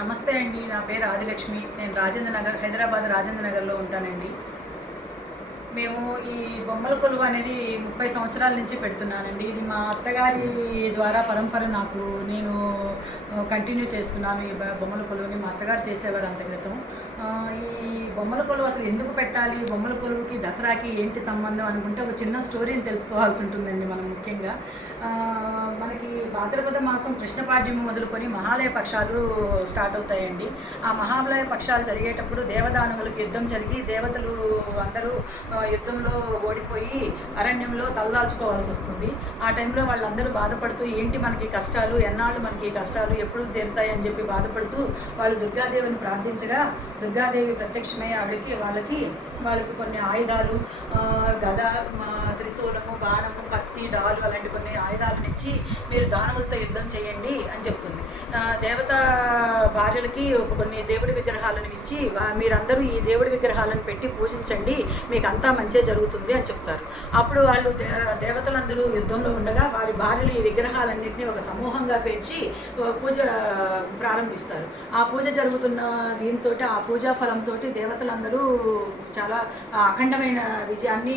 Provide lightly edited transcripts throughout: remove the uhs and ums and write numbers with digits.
నమస్తే అండి. నా పేరు ఆదిలక్ష్మి. నేను రాజేంద్ర నగర్, హైదరాబాద్ రాజేంద్ర నగర్లో ఉంటానండి. మేము ఈ బొమ్మల కొలువు అనేది 30 సంవత్సరాల నుంచి పెడుతున్నానండి. ఇది మా అత్తగారి ద్వారా పరంపర నేను కంటిన్యూ చేస్తున్నాను. ఈ బొమ్మల కొలువుని మా అత్తగారు చేసేవారు అంత క్రితం. ఈ బొమ్మల కొలువు అసలు ఎందుకు పెట్టాలి, బొమ్మల కొలువుకి దసరాకి ఏంటి సంబంధం అనుకుంటే ఒక చిన్న స్టోరీని తెలుసుకోవాల్సి ఉంటుందండి. మనం ముఖ్యంగా మనకి భాద్రపద మాసం కృష్ణపాడ్యం మొదలుకొని మహాలయ పక్షాలు స్టార్ట్ అవుతాయండి. ఆ మహాలయ పక్షాలు జరిగేటప్పుడు దేవదానవులకు యుద్ధం జరిగి దేవతలు అందరూ యుద్ధంలో ఓడిపోయి అరణ్యంలో తలదాల్చుకోవాల్సి వస్తుంది. ఆ టైంలో వాళ్ళందరూ బాధపడుతూ ఏంటి మనకి కష్టాలు, ఎన్నాళ్ళు మనకి కష్టాలు ఎప్పుడు తీరుతాయి అని చెప్పి బాధపడుతూ వాళ్ళు దుర్గాదేవిని ప్రార్థించగా దుర్గాదేవి ప్రత్యక్షమై వాళ్ళకి కొన్ని ఆయుధాలు, గద, త్రిశూలము, బాణము, కత్తి, డాలు అలాంటి కొన్ని ఆయుధాలను ఇచ్చి మీరు దానవులతో యుద్ధం చేయండి అని చెప్తుంది. దేవతా భార్యలకి కొన్ని దేవుడి విగ్రహాలను ఇచ్చి మీరందరూ ఈ దేవుడి విగ్రహాలను పెట్టి పూజించండి, మీకు అంతా మంచి జరుగుతుంది అని చెప్తారు. అప్పుడు వాళ్ళు దేవతలందరూ యుద్ధంలో ఉండగా వారి భార్యలు ఈ విగ్రహాలన్నింటినీ ఒక సమూహంగా పేర్చి పూజ ప్రారంభిస్తారు. ఆ పూజ జరుగుతున్న దీంతో ఆ పూజా ఫలంతో దేవతలందరూ చాలా అఖండమైన విజయాన్ని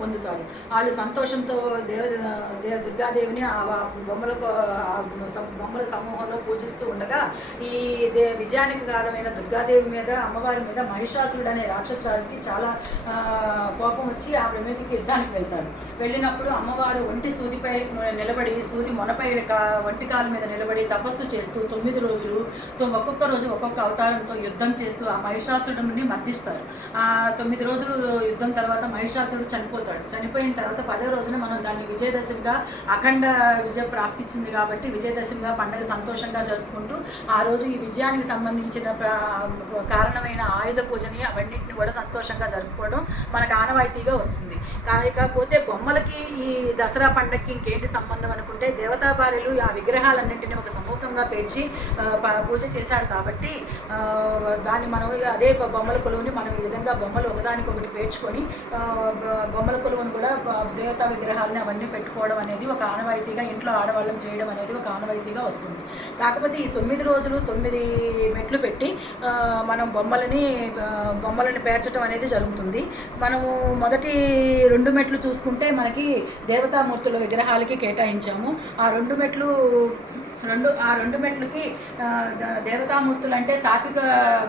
పొందుతారు. వాళ్ళు సంతోషంతో దుర్గాదేవిని బొమ్మల సమూహంలో పూజిస్తూ ఉండగా ఈ విజయానికి కారణమైన దుర్గాదేవి మీద, అమ్మవారి మీద మహిషాసురుడు అనే రాక్షసరాజుకి చాలా కోపం వచ్చి ఆవిడ మీదకి యుద్ధానికి వెళ్తాడు. వెళ్ళినప్పుడు అమ్మవారు ఒంటి సూదిపై నిలబడి, సూది మొనపై ఒంటి కాల మీద నిలబడి తపస్సు చేస్తూ 9 రోజులు ఒక్కొక్క రోజు ఒక్కొక్క అవతారంతో యుద్ధం చేస్తూ ఆ మహిషాసురుడిని మర్దిస్తారు. ఆ 9 రోజులు యుద్ధం తర్వాత మహిషాసురుడు చనిపోతాడు. చనిపోయిన తర్వాత 10వ రోజున మనం దాన్ని విజయదశమిగా, అఖండ విజయం ప్రాప్తించింది కాబట్టి విజయదశమిగా పండుగ సంతోషంగా జరుపుకుంటూ ఆ రోజు ఈ విజయానికి సంబంధించిన కారణమైన ఆయుధ పూజని అవన్నింటిని కూడా సంతోషంగా జరుపుకోవడం మనకు ఆనవాయితీగా వస్తుంది. కాకపోతే బొమ్మలకి ఈ దసరా పండగకి ఇంకేంటి సంబంధం అనుకుంటే దేవతా భార్యలు ఆ విగ్రహాలన్నింటినీ ఒక సమూహంగా పేర్చి పూజ చేశారు కాబట్టి దాన్ని మనం అదే బొమ్మల కొలువుని మనం ఈ విధంగా బొమ్మలు ఒకదానికొకటి పేర్చుకొని బొమ్మల కొలువును కూడా దేవతా విగ్రహాలని అవన్నీ పెట్టుకోవడం అనేది ఒక ఆనవాయితీగా, ఇంట్లో ఆడవాళ్ళం చేయడం అనేది ఒక ఆనవాయితీగా వస్తుంది. కాకపోతే ఈ 9 రోజులు 9 మెట్లు పెట్టి మనం బొమ్మలని పేర్చడం అనేది జరుగుతుంది. మనము మొదటి 2 మెట్లు చూసుకుంటే మనకి దేవతామూర్తుల విగ్రహాలకి కేటాయించాము. ఆ 2 మెట్లకి దేవతామూర్తులు అంటే సాత్విక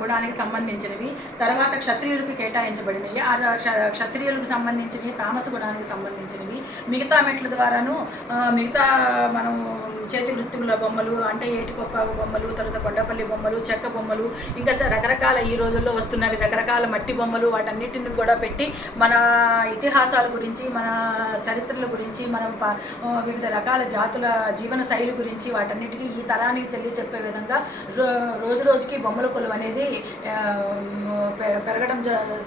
గుణానికి సంబంధించినవి, తర్వాత క్షత్రియులకు కేటాయించబడినవి. ఆ క్షత్రియులకు సంబంధించినవి తామస గుణానికి సంబంధించినవి. మిగతా మెట్ల ద్వారాను మిగతా మనం చేతి వృత్తుల బొమ్మలు అంటే ఏటికొప్ప బొమ్మలు, తర్వాత కొండపల్లి బొమ్మలు, చెక్క బొమ్మలు, ఇంకా రకరకాల ఈ రోజుల్లో వస్తున్నవి రకరకాల మట్టి బొమ్మలు, వాటన్నిటిని కూడా పెట్టి మన ఇతిహాసాల గురించి, మన చరిత్రల గురించి, మన వివిధ రకాల జాతుల జీవన శైలి గురించి వాటన్నిటికీ ఈ తరానికి చెప్పే విధంగా రోజు రోజుకి బొమ్మల కొలువు అనేది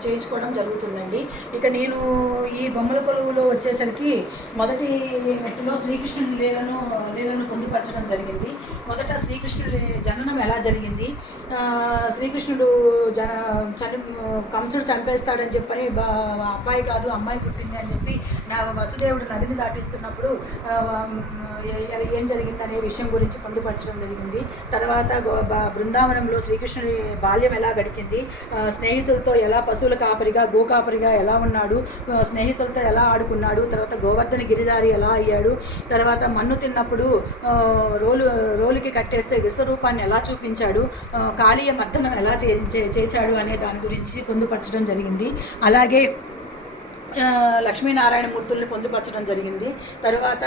చేయించుకోవడం జరుగుతుందండి. ఇక నేను ఈ బొమ్మల కొలువులో వచ్చేసరికి మొదటి మెట్టులో శ్రీకృష్ణుని లీలను పొందుపరచడం జరిగింది. మొదట శ్రీకృష్ణుడి జననం ఎలా జరిగింది, శ్రీకృష్ణుడు కంసుడు చంపేస్తాడని చెప్పని అబ్బాయి కాదు అమ్మాయి పుట్టింది అని చెప్పి వసుదేవుడు నదిని దాటిస్తున్నప్పుడు ఏం జరిగింది అనే విషయం గురించి పొందుపరచడం జరిగింది. తర్వాత బృందావనంలో శ్రీకృష్ణుడి బాల్యం ఎలా గడిచింది, స్నేహితులతో ఎలా పశువుల కాపరిగా, గోకాపరిగా ఎలా ఉన్నాడు, స్నేహితులతో ఎలా ఆడుకున్నాడు, తర్వాత గోవర్ధన గిరిదారి ఎలా అయ్యాడు, తర్వాత మన్ను తిన్నప్పుడు రోలుకి కట్టేస్తే విశ్వరూపాన్ని ఎలా చూపించాడు, కాళీయ మర్దనం ఎలా చేశాడు అనే దాని గురించి పొందుపరచడం జరిగింది. అలాగే లక్ష్మీనారాయణ మూర్తుల్ని పొందుపరచడం జరిగింది. తర్వాత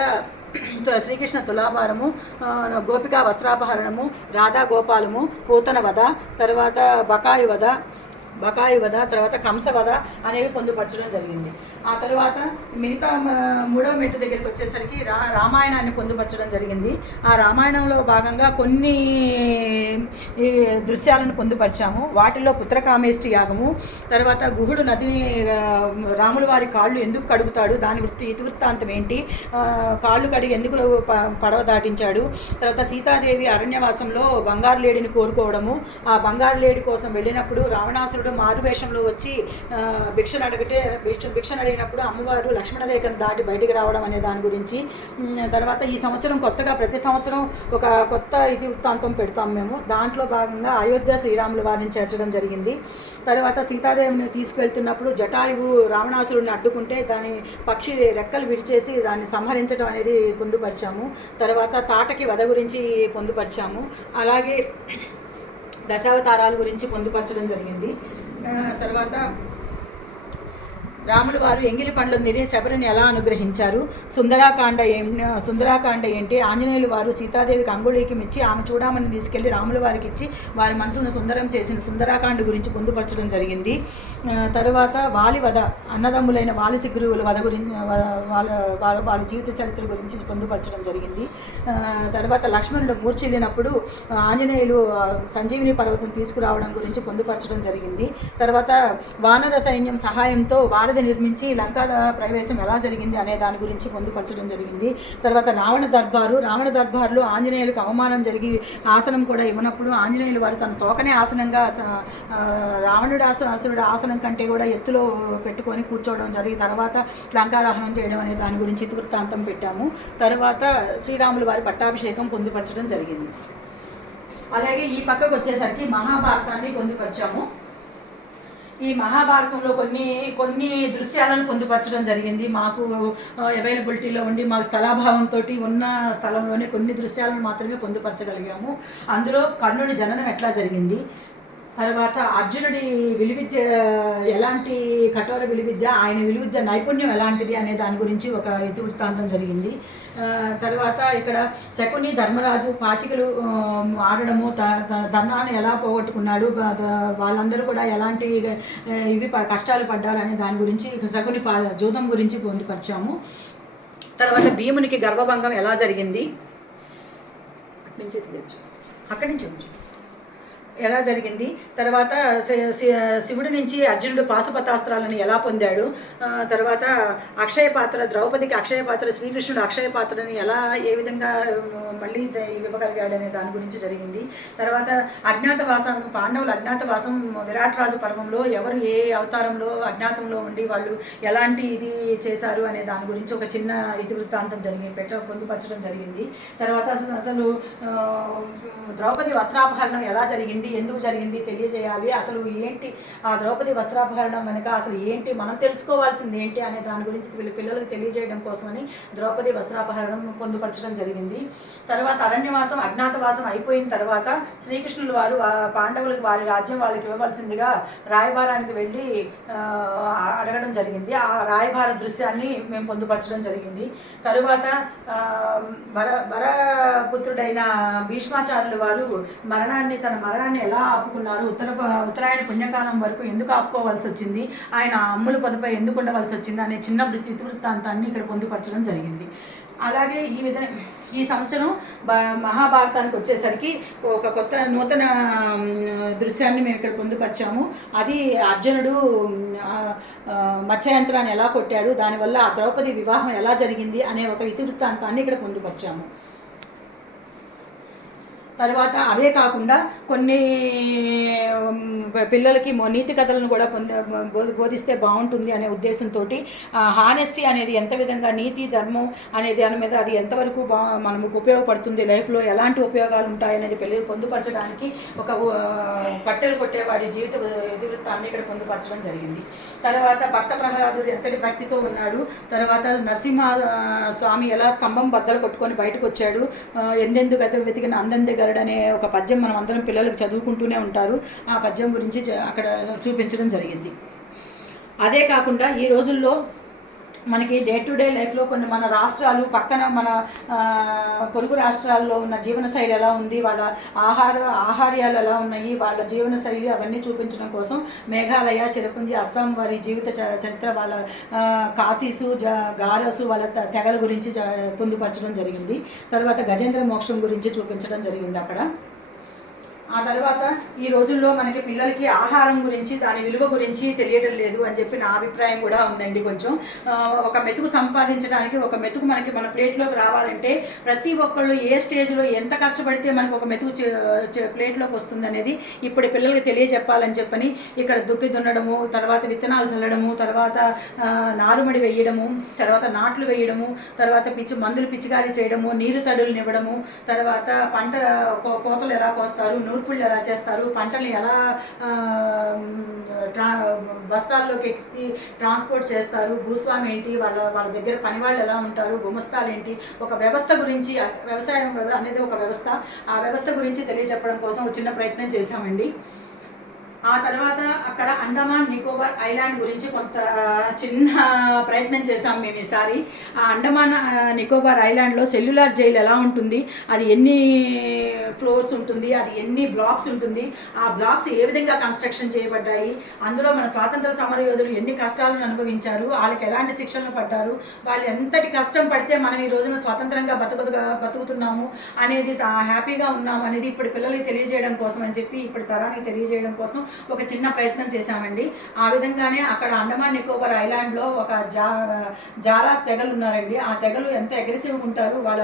శ్రీకృష్ణ తులాభారము, గోపికా వస్త్రాపహరణము, రాధా గోపాలము, పూతన వధ, తర్వాత బకాయి వధ, తర్వాత కంసవధ అనేవి పొందుపరచడం జరిగింది. ఆ తర్వాత మిగతా 3వ మెట్టు దగ్గరికి వచ్చేసరికి రామాయణాన్ని పొందుపరచడం జరిగింది. ఆ రామాయణంలో భాగంగా కొన్ని దృశ్యాలను పొందుపరిచాము. వాటిలో పుత్రకామేష్టి యాగము, తర్వాత గుహుడు నదిని రాముల వారి కాళ్ళు ఎందుకు కడుగుతాడు, దాని ఇతివృత్తాంతం ఏంటి, కాళ్ళు కడిగి ఎందుకు పడవ దాటించాడు, తర్వాత సీతాదేవి అరణ్యవాసంలో బంగారు లేడిని కోరుకోవడము, ఆ బంగారు లేడి కోసం వెళ్ళినప్పుడు రావణాసురుడు మారువేషంలో వచ్చి భిక్షను అడిగిన అయినప్పుడు అమ్మవారు లక్ష్మణ రేఖను దాటి బయటికి రావడం అనే దాని గురించి, తర్వాత ఈ సంవత్సరం కొత్తగా ప్రతి సంవత్సరం ఒక కొత్త ఇతివృత్తాంతం పెడతాం మేము. దాంట్లో భాగంగా అయోధ్య శ్రీరాముల వారిని చేర్చడం జరిగింది. తర్వాత సీతాదేవిని తీసుకెళ్తున్నప్పుడు జటాయువు రావణాసురుడిని అడ్డుకుంటే దాని పక్షి రెక్కలు విడిచేసి దాన్ని సంహరించడం అనేది పొందుపరిచాము. తర్వాత తాటకి వధ గురించి పొందుపరిచాము. అలాగే దశావతారాల గురించి పొందుపరచడం జరిగింది. తర్వాత రాములు వారు ఎంగిలి పండ్లు నిరి శబరిని ఎలా అనుగ్రహించారు, సుందరాకాండ ఏంటి, ఆంజనేయులు వారు సీతాదేవికి అంగుళీకి మెచ్చి ఆమె చూడమని తీసుకెళ్లి రాముల వారికి ఇచ్చి వారి మనసును సుందరం చేసిన సుందరాకాండ గురించి పొందుపరచడం జరిగింది. తర్వాత వాలి వధ, అన్నదమ్ములైన వాలి సిగ్గురువుల వధ గురించి వాళ్ళ జీవిత చరిత్ర గురించి పొందుపరచడం జరిగింది. తర్వాత లక్ష్మణుడు మూర్ఛిల్లినప్పుడు ఆంజనేయులు సంజీవిని పర్వతం తీసుకురావడం గురించి పొందుపరచడం జరిగింది. తర్వాత వానర సైన్యం సహాయంతో వారధి నిర్మించి లంకా ప్రవేశం ఎలా జరిగింది అనే దాని గురించి పొందుపరచడం జరిగింది. తర్వాత రావణ దర్బారులో ఆంజనేయులకు అవమానం జరిగి ఆసనం కూడా ఇవ్వనప్పుడు ఆంజనేయులు వారు తన తోకనే ఆసనంగా అసురుడు ఆసనం కంటే కూడా ఎత్తులో పెట్టుకొని కూర్చోవడం జరిగి తర్వాత లంకాదహనం చేయడం అనే దాని గురించి ఇతివృత్తాంతం పెట్టాము. తర్వాత శ్రీరాములు వారి పట్టాభిషేకం పొందుపరచడం జరిగింది. అలాగే ఈ పక్కకు వచ్చేసరికి మహాభారతాన్ని పొందుపరిచాము. ఈ మహాభారతంలో కొన్ని దృశ్యాలను పొందుపరచడం జరిగింది. మాకు అవైలబిలిటీలో ఉండి మాకు స్థలాభావంతో ఉన్న స్థలంలోనే కొన్ని దృశ్యాలను మాత్రమే పొందుపరచగలిగాము. అందులో కర్ణుడి జననం ఎట్లా జరిగింది, తర్వాత అర్జునుడి విలువిద్య ఎలాంటి కఠోర విలువిద్య, ఆయన విలువిద్య నైపుణ్యం ఎలాంటిది అనే దాని గురించి ఒక ఇతివృత్తాంతం జరిగింది. తర్వాత ఇక్కడ శకుని ధర్మరాజు పాచికలు ఆడడము, ధర్నాన్ని ఎలా పోగొట్టుకున్నాడు, వాళ్ళందరూ కూడా ఎలాంటి కష్టాలు పడ్డారు అనే దాని గురించి శకుని జూదం గురించి పొందుపరిచాము. తర్వాత భీమునికి గర్వభంగం ఎలా జరిగింది, అక్కడి నుంచి ఎలా జరిగింది, తర్వాత శివుడి నుంచి అర్జునుడు పాశుపతాస్త్రాలను ఎలా పొందాడు, తర్వాత ద్రౌపదికి అక్షయ పాత్ర శ్రీకృష్ణుడు అక్షయ పాత్రని ఎలా ఏ విధంగా మళ్ళీ ఇవ్వగలిగాడు అనే దాని గురించి జరిగింది. తర్వాత పాండవుల అజ్ఞాతవాసం విరాట్ రాజు పర్వంలో ఎవరు ఏ అవతారంలో అజ్ఞాతంలో ఉండి వాళ్ళు ఎలాంటి ఇది చేశారు అనే దాని గురించి ఒక చిన్న ఇతివృత్తాంతం పొందుపరచడం జరిగింది. తర్వాత అసలు ద్రౌపది వస్త్రాపహరణం ఎలా జరిగింది, ఎందుకు జరిగింది తెలియజేయాలి, అసలు ఏంటి ఆ ద్రౌపది వస్త్రాపహరణం వెనుక అసలు ఏంటి మనం తెలుసుకోవాల్సింది ఏంటి అనే దాని గురించి పిల్లలకు తెలియజేయడం కోసమని ద్రౌపది వస్త్రాపహరణం పొందుపరచడం జరిగింది. తర్వాత అరణ్యవాసం అజ్ఞాతవాసం అయిపోయిన తర్వాత శ్రీకృష్ణులు వారు పాండవులకు వారి రాజ్యం వాళ్ళకి ఇవ్వవలసిందిగా రాయబారానికి వెళ్ళి అడగడం జరిగింది. ఆ రాయబార దృశ్యాన్ని మేము పొందుపరచడం జరిగింది. తరువాత వరపుత్రుడైన భీష్మాచార్యులు వారు తన మరణాన్ని ఎలా ఆపుకున్నారు, ఉత్తరాయణ పుణ్యకాలం వరకు ఎందుకు ఆపుకోవాల్సి వచ్చింది, ఆయన అమ్ముల పదపై ఎందుకు ఉండవలసి వచ్చింది అనే చిన్న ఇతివృత్తాంతాన్ని ఇక్కడ పొందుపరచడం జరిగింది. అలాగే ఈ సంవత్సరం మహాభారతానికి వచ్చేసరికి ఒక నూతన దృశ్యాన్ని మేము ఇక్కడ పొందుపరిచాము. అది అర్జునుడు మత్స్యయంత్రాన్ని ఎలా కొట్టాడు, దానివల్ల ఆ ద్రౌపది వివాహం ఎలా జరిగింది అనే ఒక ఇతివృత్తాంతాన్ని ఇక్కడ పొందుపరిచాము. తర్వాత అవే కాకుండా కొన్ని పిల్లలకి నీతి కథలను కూడా బోధిస్తే బాగుంటుంది అనే ఉద్దేశంతో హానెస్టీ అనేది ఎంత విధంగా నీతి ధర్మం అనేది దాని మీద అది ఎంతవరకు మనకు ఉపయోగపడుతుంది, లైఫ్లో ఎలాంటి ఉపయోగాలు ఉంటాయనేది పిల్లలు పొందుపరచడానికి ఒక కట్టెలు కొట్టేవాడి జీవిత ఇతివృత్తాన్ని ఇక్కడ పొందుపరచడం జరిగింది. తర్వాత భక్త ప్రహ్లాదుడు ఎంతటి భక్తితో ఉన్నాడు, తర్వాత నరసింహ స్వామి ఎలా స్తంభం బద్దలు కొట్టుకొని బయటకు వచ్చాడు, ఎందెందు గత వెతికిన అందంది అనే ఒక పద్యం మనం అందరం పిల్లలకు చదువుకుంటూనే ఉంటారు. ఆ పద్యం గురించి అక్కడ చూపించడం జరిగింది. అదే కాకుండా ఈ రోజుల్లో మనకి డే టు డే లైఫ్లో కొన్ని మన రాష్ట్రాలు పక్కన మన పొరుగు రాష్ట్రాల్లో ఉన్న జీవనశైలి ఎలా ఉంది, వాళ్ళ ఆహార్యాలు ఎలా ఉన్నాయి, వాళ్ళ జీవనశైలి అవన్నీ చూపించడం కోసం మేఘాలయ, చిరపుంజి, అస్సాం వారి జీవిత చరిత్ర, వాళ్ళ కాశీసు, గారసు వాళ్ళ తెగల గురించి పొందుపరచడం జరిగింది. తర్వాత గజేంద్ర మోక్షం గురించి చూపించడం జరిగింది అక్కడ. ఆ తర్వాత ఈ రోజుల్లో మనకి పిల్లలకి ఆహారం గురించి దాని విలువ గురించి తెలియడం లేదు అని చెప్పి నా అభిప్రాయం కూడా ఉందండి. కొంచెం ఒక మెతుకు సంపాదించడానికి, ఒక మెతుకు మనకి మన ప్లేట్లోకి రావాలంటే ప్రతి ఒక్కళ్ళు ఏ స్టేజ్లో ఎంత కష్టపడితే మనకు ఒక మెతుకు ప్లేట్లోకి వస్తుంది అనేది ఇప్పుడు పిల్లలకి తెలియజెప్పాలని చెప్పని ఇక్కడ దుక్కి దున్నడము, తర్వాత విత్తనాలు చల్లడము, తర్వాత నారుమడి వేయడము, తర్వాత నాట్లు వేయడము, తర్వాత మందులు పిచికారీ చేయడము, నీరు తడులు నివ్వడము, తర్వాత పంట కోతలు ఎలా కోస్తారు, నూర్పుళ్ళు ఎలా చేస్తారు, పంటలు ఎలా బస్తాల్లోకి ఎక్కి ట్రాన్స్పోర్ట్ చేస్తారు, భూస్వామి ఏంటి, వాళ్ళ దగ్గర పని వాళ్ళు ఎలా ఉంటారు, గుమస్తాలు ఏంటి, ఒక వ్యవస్థ గురించి, వ్యవసాయం అనేది ఒక వ్యవస్థ, ఆ వ్యవస్థ గురించి తెలియజెప్పడం కోసం ఒక చిన్న ప్రయత్నం చేశామండి. ఆ తర్వాత అక్కడ అండమాన్ నికోబార్ ఐలాండ్ గురించి కొంత చిన్న ప్రయత్నం చేశాం మేము ఈసారి. ఆ అండమాన్ నికోబార్ ఐలాండ్లో సెల్యులార్ జైలు ఎలా ఉంటుంది, అది ఎన్ని ఫ్లోర్స్ ఉంటుంది, అది ఎన్ని బ్లాక్స్ ఉంటుంది, ఆ బ్లాక్స్ ఏ విధంగా కన్స్ట్రక్షన్ చేయబడ్డాయి, అందులో మన స్వాతంత్ర సమరయోధులు ఎన్ని కష్టాలను అనుభవించారు, వాళ్ళకి ఎలాంటి శిక్షణలు పడ్డారు, వాళ్ళు ఎంతటి కష్టం పడితే మనం ఈ రోజున స్వతంత్రంగా బతుకుతున్నాము అనేది, హ్యాపీగా ఉన్నాము అనేది ఇప్పుడు పిల్లలకి తెలియజేయడం కోసం అని చెప్పి, ఇప్పుడు తరానికి తెలియజేయడం కోసం ఒక చిన్న ప్రయత్నం చేశామండి. ఆ విధంగానే అక్కడ అండమాన్ నికోబార్ ఐలాండ్లో ఒక జారా తెగలు ఉన్నారండి. ఆ తెగలు ఎంత అగ్రెసివ్గా ఉంటారు, వాళ్ళ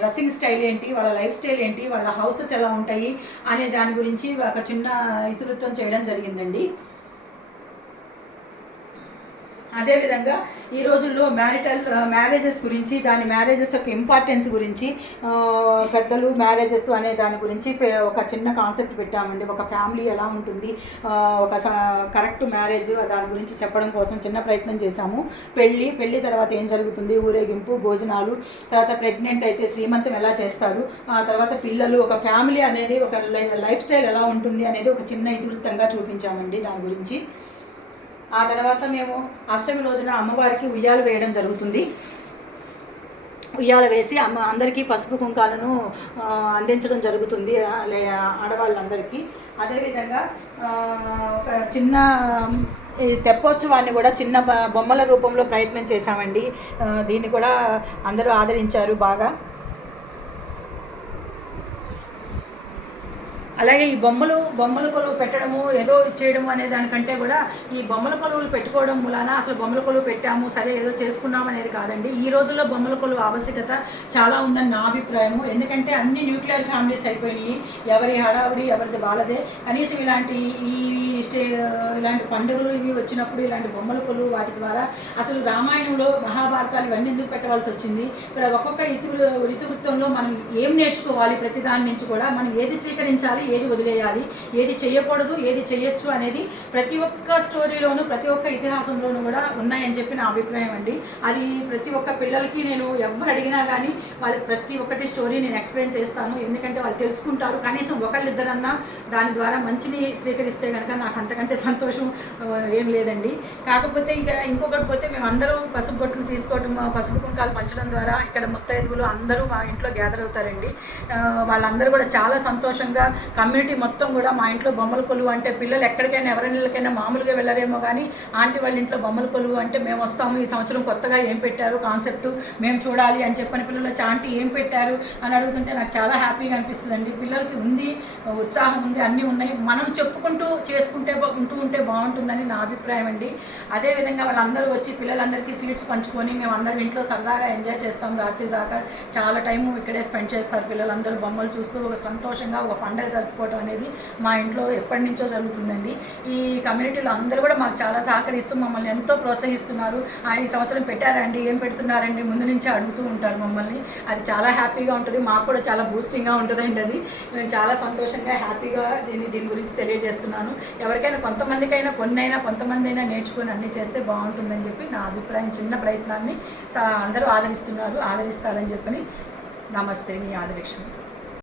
డ్రెస్సింగ్ స్టైల్ ఏంటి, వాళ్ళ లైఫ్ స్టైల్ ఏంటి, వాళ్ళ హౌసెస్ ఎలా ఉంటాయి అనే దాని గురించి ఒక చిన్న ఇతివృత్తం చేయడం జరిగిందండి. అదేవిధంగా ఈ రోజుల్లో మ్యారేజెస్ గురించి, దాని మ్యారేజెస్ యొక్క ఇంపార్టెన్స్ గురించి, పెద్దలు మ్యారేజెస్ అనే దాని గురించి ఒక చిన్న కాన్సెప్ట్ పెట్టామండి. ఒక ఫ్యామిలీ ఎలా ఉంటుంది, ఒక కరెక్ట్ మ్యారేజ్ దాని గురించి చెప్పడం కోసం చిన్న ప్రయత్నం చేశాము. పెళ్ళి తర్వాత ఏం జరుగుతుంది, ఊరేగింపు, భోజనాలు, తర్వాత ప్రెగ్నెంట్ అయితే శ్రీమంతం ఎలా చేస్తారు, ఆ తర్వాత పిల్లలు, ఒక ఫ్యామిలీ అనేది ఒక లైఫ్ స్టైల్ ఎలా ఉంటుంది అనేది ఒక చిన్న ఇతివృత్తంగా చూపించామండి దాని గురించి. ఆ తర్వాత మేము అష్టమి రోజున అమ్మవారికి ఉయ్యాలు వేయడం జరుగుతుంది. ఉయ్యాల వేసి అందరికీ పసుపు కుంకాలను అందించడం జరుగుతుంది ఆడవాళ్ళందరికీ. అదేవిధంగా ఒక చిన్న తెప్పోత్సవాన్ని కూడా చిన్న బొమ్మల రూపంలో ప్రయత్నం చేశామండి. దీన్ని కూడా అందరూ ఆదరించారు బాగా. అలాగే ఈ బొమ్మల కొలువు పెట్టడము, ఏదో చేయడము అనే దానికంటే కూడా ఈ బొమ్మల కొలువులు పెట్టుకోవడం మూలాన అసలు బొమ్మల కొలువు పెట్టాము, సరే ఏదో చేసుకున్నాం అనేది కాదండి. ఈ రోజుల్లో బొమ్మల కొలువు ఆవశ్యకత చాలా ఉందని నా అభిప్రాయము. ఎందుకంటే అన్ని న్యూక్లియర్ ఫ్యామిలీస్ అయిపోయినాయి, ఎవరి హడావుడి ఎవరిది వాళ్ళదే. కనీసం ఇలాంటి పండుగలు ఇవి వచ్చినప్పుడు ఇలాంటి బొమ్మల కొలువు వాటి ద్వారా అసలు రామాయణంలో మహాభారతాలు ఇవన్నీ ఎందుకు పెట్టవలసి వచ్చింది, ఇప్పుడు ఒక్కొక్క ఇతివృత్తంలో మనం ఏం నేర్చుకోవాలి, ప్రతి దాని నుంచి కూడా మనం ఏది స్వీకరించాలి, ఏది వదిలేయాలి, ఏది చేయకూడదు, ఏది చేయొచ్చు అనేది ప్రతి ఒక్క స్టోరీలోనూ, ప్రతి ఒక్క ఇతిహాసంలోనూ కూడా ఉన్నాయని చెప్పి నా అభిప్రాయం అండి. అది ప్రతి ఒక్క పిల్లలకి నేను ఎవరు అడిగినా కానీ వాళ్ళకి ప్రతి ఒక్కటి స్టోరీ నేను ఎక్స్ప్లెయిన్ చేస్తాను. ఎందుకంటే వాళ్ళు తెలుసుకుంటారు. కనీసం ఒకళ్ళిద్దరన్నా దాని ద్వారా మంచిని స్వీకరిస్తే కనుక నాకు అంతకంటే సంతోషం ఏం లేదండి. కాకపోతే ఇంకొకటి పోతే మేము అందరం పసుపు బొట్లు తీసుకోవడం, పసుపు కుంకాలు పంచడం ద్వారా ఇక్కడ ముత్తైదువులు అందరూ మా ఇంట్లో గ్యాదర్ అవుతారండి. వాళ్ళందరూ కూడా చాలా సంతోషంగా, కమ్యూనిటీ మొత్తం కూడా మా ఇంట్లో బొమ్మల కొలువు అంటే పిల్లలు ఎక్కడికైనా ఎవరికైనా మామూలుగా వెళ్ళరేమో కానీ ఆంటీ వాళ్ళ ఇంట్లో బొమ్మల కొలువు అంటే మేము వస్తాము, ఈ సంవత్సరం కొత్తగా ఏం పెట్టారు కాన్సెప్ట్ మేము చూడాలి అని చెప్పని పిల్లలు వచ్చి ఆంటీ ఏం పెట్టారు అని అడుగుతుంటే నాకు చాలా హ్యాపీగా అనిపిస్తుందండి. పిల్లలకి ఉంది, ఉత్సాహం ఉంది, అన్నీ ఉన్నాయి. మనం చెప్పుకుంటూ చేసుకుంటే ఉంటే బాగుంటుందని నా అభిప్రాయం అండి. అదేవిధంగా వాళ్ళందరూ వచ్చి పిల్లలందరికీ స్వీట్స్ పంచుకొని మేము అందరం ఇంట్లో సరదాగా ఎంజాయ్ చేస్తాం. రాత్రి దాకా చాలా టైము ఇక్కడే స్పెండ్ చేస్తారు పిల్లలందరూ బొమ్మలు చూస్తూ. ఒక సంతోషంగా ఒక పండుగ జరుపుకోవడం అనేది మా ఇంట్లో ఎప్పటి నుంచో జరుగుతుందండి. ఈ కమ్యూనిటీలో అందరూ కూడా మాకు చాలా సహకరిస్తూ మమ్మల్ని ఎంతో ప్రోత్సహిస్తున్నారు. ఈ సంవత్సరం పెట్టారండి, ఏం పెడుతున్నారండి ముందు నుంచి అడుగుతూ ఉంటారు మమ్మల్ని. అది చాలా హ్యాపీగా ఉంటుంది, మాకు కూడా చాలా బూస్టింగ్గా ఉంటుందండి. అది నేను చాలా సంతోషంగా హ్యాపీగా దీని గురించి తెలియజేస్తున్నాను. ఎవరికైనా కొంతమందికైనా కొంతమంది అయినా నేర్చుకొని అన్నీ చేస్తే బాగుంటుందని చెప్పి నా అభిప్రాయం. చిన్న ప్రయత్నాన్ని అందరూ ఆదరిస్తారని చెప్పని. నమస్తే, మీ ఆదిలక్ష్మి.